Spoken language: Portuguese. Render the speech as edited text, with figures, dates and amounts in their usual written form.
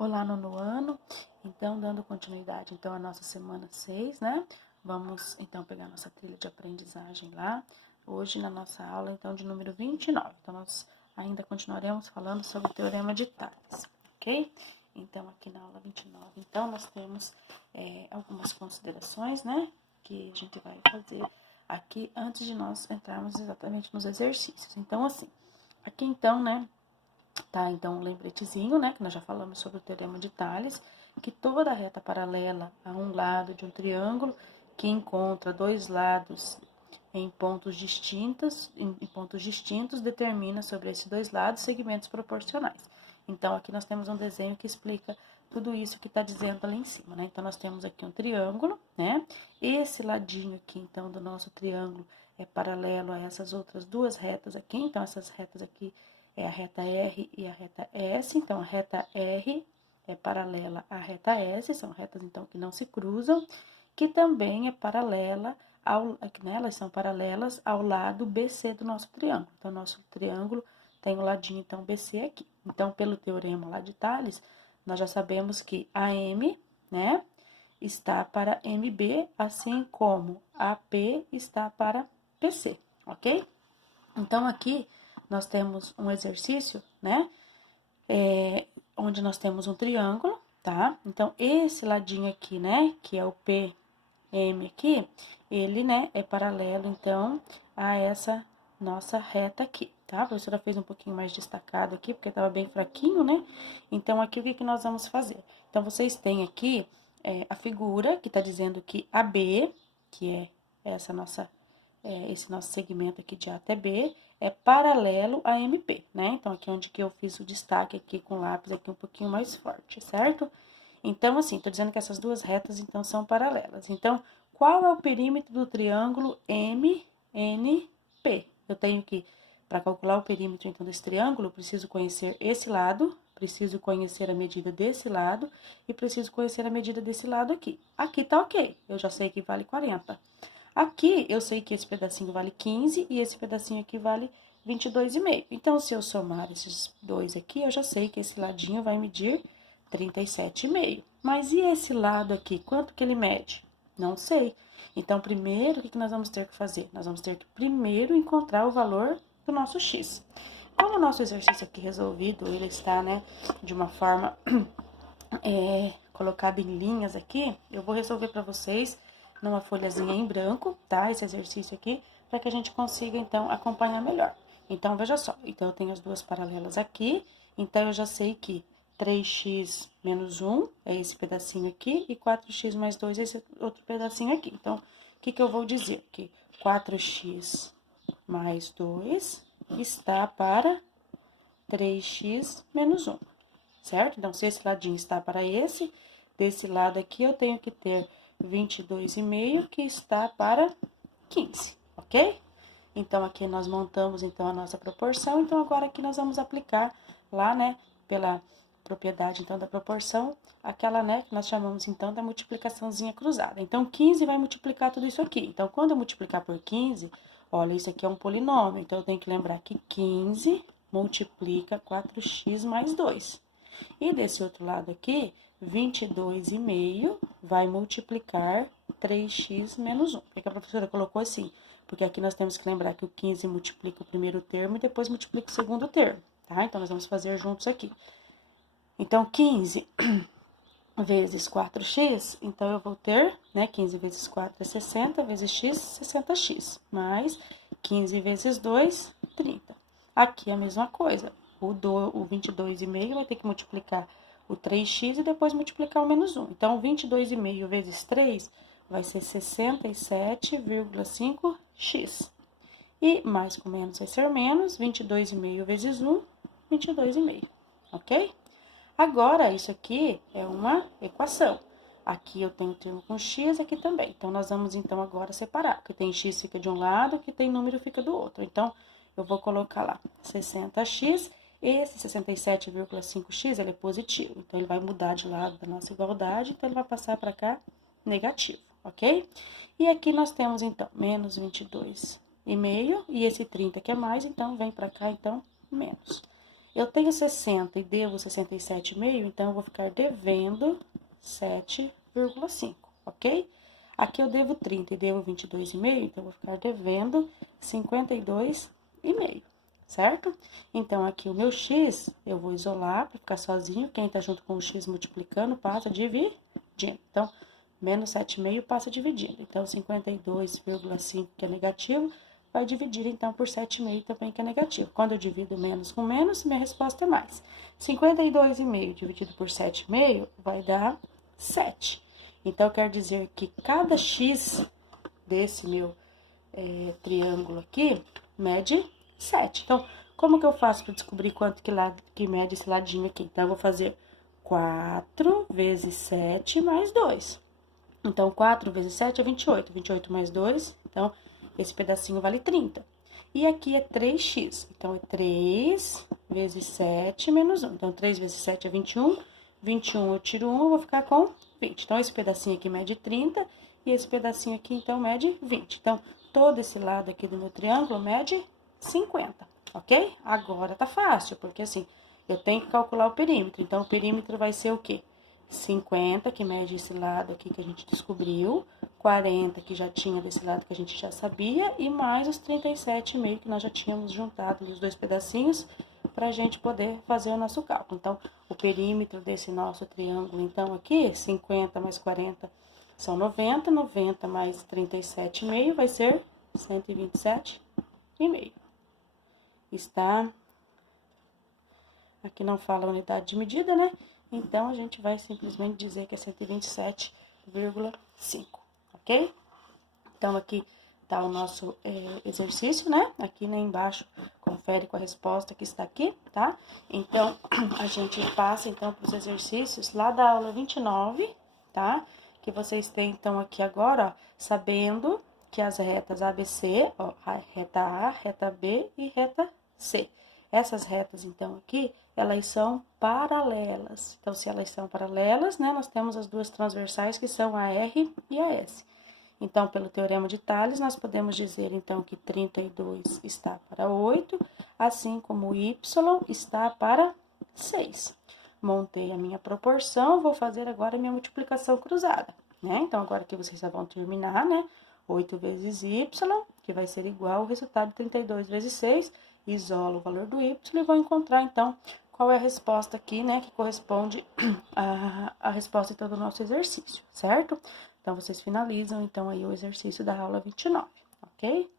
Olá, nono ano. Então, dando continuidade, então, à nossa semana 6, né? Vamos, então, pegar nossa trilha de aprendizagem lá. Hoje, na nossa aula, então, de número 29. Então, nós ainda continuaremos falando sobre o Teorema de Tales, ok? Então, aqui na aula 29, então, nós temos algumas considerações, né? Que a gente vai fazer aqui antes de nós entrarmos exatamente nos exercícios. Então, assim, aqui, então, né? Tá, então, um lembretezinho, né, que nós já falamos sobre o Teorema de Tales, que toda reta paralela a um lado de um triângulo que encontra dois lados em pontos distintos, determina sobre esses dois lados segmentos proporcionais. Então, aqui nós temos um desenho que explica tudo isso que está dizendo ali em cima, né? Então, nós temos aqui um triângulo, né? Esse ladinho aqui, então, do nosso triângulo é paralelo a essas outras duas retas aqui. Então, essas retas aqui é a reta R e a reta S. Então, a reta R é paralela à reta S, são retas, então, que não se cruzam, que também é paralela né, elas são paralelas ao lado BC do nosso triângulo. Então, nosso triângulo tem o ladinho, então, BC aqui. Então, pelo teorema lá de Tales, nós já sabemos que AM, né, está para MB, assim como AP está para PC, ok? Então, aqui nós temos um exercício, né, onde nós temos um triângulo, tá? Então, esse ladinho aqui, né, que é o PM aqui, ele, né, é paralelo, então, a essa nossa reta aqui, tá? A professora fez um pouquinho mais destacado aqui, porque estava bem fraquinho, né? Então, aqui, o que nós vamos fazer? Então, vocês têm aqui a figura que está dizendo que AB, que é essa nossa esse nosso segmento aqui de A até B, é paralelo a MP, né? Então, aqui onde que eu fiz o destaque aqui com lápis aqui um pouquinho mais forte, certo? Então, assim, tô dizendo que essas duas retas, então, são paralelas. Então, qual é o perímetro do triângulo MNP? Eu tenho que, para calcular o perímetro, então, desse triângulo, eu preciso conhecer esse lado, preciso conhecer a medida desse lado e preciso conhecer a medida desse lado aqui. Aqui tá ok, eu já sei que vale 40. Aqui, eu sei que esse pedacinho vale 15 e esse pedacinho aqui vale 22,5. Então, se eu somar esses dois aqui, eu já sei que esse ladinho vai medir 37,5. Mas e esse lado aqui, quanto que ele mede? Não sei. Então, primeiro, o que nós vamos ter que fazer? Nós vamos ter que primeiro encontrar o valor do nosso x. Como o nosso exercício aqui resolvido, ele está, né, de uma forma colocado em linhas aqui, eu vou resolver para vocês numa folhazinha em branco, tá? Esse exercício aqui, para que a gente consiga, então, acompanhar melhor. Então, veja só, então, eu tenho as duas paralelas aqui, então, eu já sei que 3x menos 1 é esse pedacinho aqui, e 4x mais 2 é esse outro pedacinho aqui. Então, o que que eu vou dizer? Que 4x mais 2 está para 3x menos 1, certo? Então, se esse ladinho está para esse, desse lado aqui eu tenho que ter 22,5, que está para 15, ok? Então, aqui nós montamos, então, a nossa proporção. Então, agora aqui nós vamos aplicar lá, né, pela propriedade, então, da proporção, aquela, né, que nós chamamos, então, da multiplicaçãozinha cruzada. Então, 15 vai multiplicar tudo isso aqui. Então, quando eu multiplicar por 15, olha, isso aqui é um polinômio. Então, eu tenho que lembrar que 15 multiplica 4x mais 2. E desse outro lado aqui, 22,5 vai multiplicar 3x menos 1. Por que a professora colocou assim? Porque aqui nós temos que lembrar que o 15 multiplica o primeiro termo e depois multiplica o segundo termo, tá? Então, nós vamos fazer juntos aqui. Então, 15 vezes 4x, então eu vou ter, né, 15 vezes 4 é 60, vezes x, 60x, mais 15 vezes 2, 30. Aqui é a mesma coisa, o 22,5 vai ter que multiplicar o 3x e depois multiplicar o menos 1. Então, 22,5 vezes 3 vai ser 67,5x. E mais com menos vai ser menos, 22,5 vezes 1, 22,5, ok? Agora, isso aqui é uma equação. Aqui eu tenho o termo com x, aqui também. Então, nós vamos, então, agora separar. Que tem x fica de um lado, que tem número fica do outro. Então, eu vou colocar lá 60x. Esse 67,5x, ele é positivo. Então, ele vai mudar de lado da nossa igualdade. Então, ele vai passar para cá negativo, ok? E aqui nós temos, então, menos 22,5. E esse 30 que é mais, então, vem para cá, então, menos. Eu tenho 60 e devo 67,5, então eu vou ficar devendo 7,5, ok? Aqui eu devo 30 e devo 22,5, então eu vou ficar devendo 52,5, certo? Então, aqui o meu x, eu vou isolar para ficar sozinho. Quem tá junto com o x multiplicando, passa dividindo. Então, menos 7,5 passa dividindo. Então, 52,5, que é negativo, vai dividir, então, por 7,5 também, que é negativo. Quando eu divido menos com menos, minha resposta é mais. 52,5 dividido por 7,5 vai dar 7. Então, quer dizer que cada x desse meu triângulo aqui mede 7. Então, como que eu faço para descobrir quanto que mede esse ladinho aqui? Então, eu vou fazer 4 vezes 7 mais 2. Então, 4 vezes 7 é 28. 28 mais 2, então, esse pedacinho vale 30. E aqui é 3x. Então, é 3 vezes 7 menos 1. Então, 3 vezes 7 é 21. 21 eu tiro 1, eu vou ficar com 20. Então, esse pedacinho aqui mede 30 e esse pedacinho aqui, então, mede 20. Então, todo esse lado aqui do meu triângulo mede 50, ok? Agora tá fácil, porque assim, eu tenho que calcular o perímetro. Então, o perímetro vai ser o quê? 50, que mede esse lado aqui que a gente descobriu, 40, que já tinha desse lado que a gente já sabia, e mais os 37,5 que nós já tínhamos juntado os dois pedacinhos, pra gente poder fazer o nosso cálculo. Então, o perímetro desse nosso triângulo, então, aqui, 50 mais 40 são 90, 90 mais 37,5 vai ser 127,5. Está... Aqui não fala unidade de medida, né? Então, a gente vai simplesmente dizer que é 127,5, ok? Então, aqui tá o nosso exercício, né? Aqui, né, embaixo, confere com a resposta que está aqui, tá? Então, a gente passa, então, para os exercícios lá da aula 29, tá? Que vocês têm, então, aqui agora, ó, sabendo que as retas ABC, ó, a reta A, reta B e reta C. Essas retas, então, aqui, elas são paralelas. Então, se elas são paralelas, né, nós temos as duas transversais, que são a R e a S. Então, pelo teorema de Tales, nós podemos dizer, então, que 32 está para 8, assim como y está para 6. Montei a minha proporção, vou fazer agora a minha multiplicação cruzada, né? Então, agora que vocês já vão terminar, né? 8 vezes y, que vai ser igual ao resultado de 32 vezes 6, isolo o valor do y e vou encontrar, então, qual é a resposta aqui, né, que corresponde à resposta, então, do nosso exercício, certo? Então, vocês finalizam, então, aí o exercício da aula 29, ok?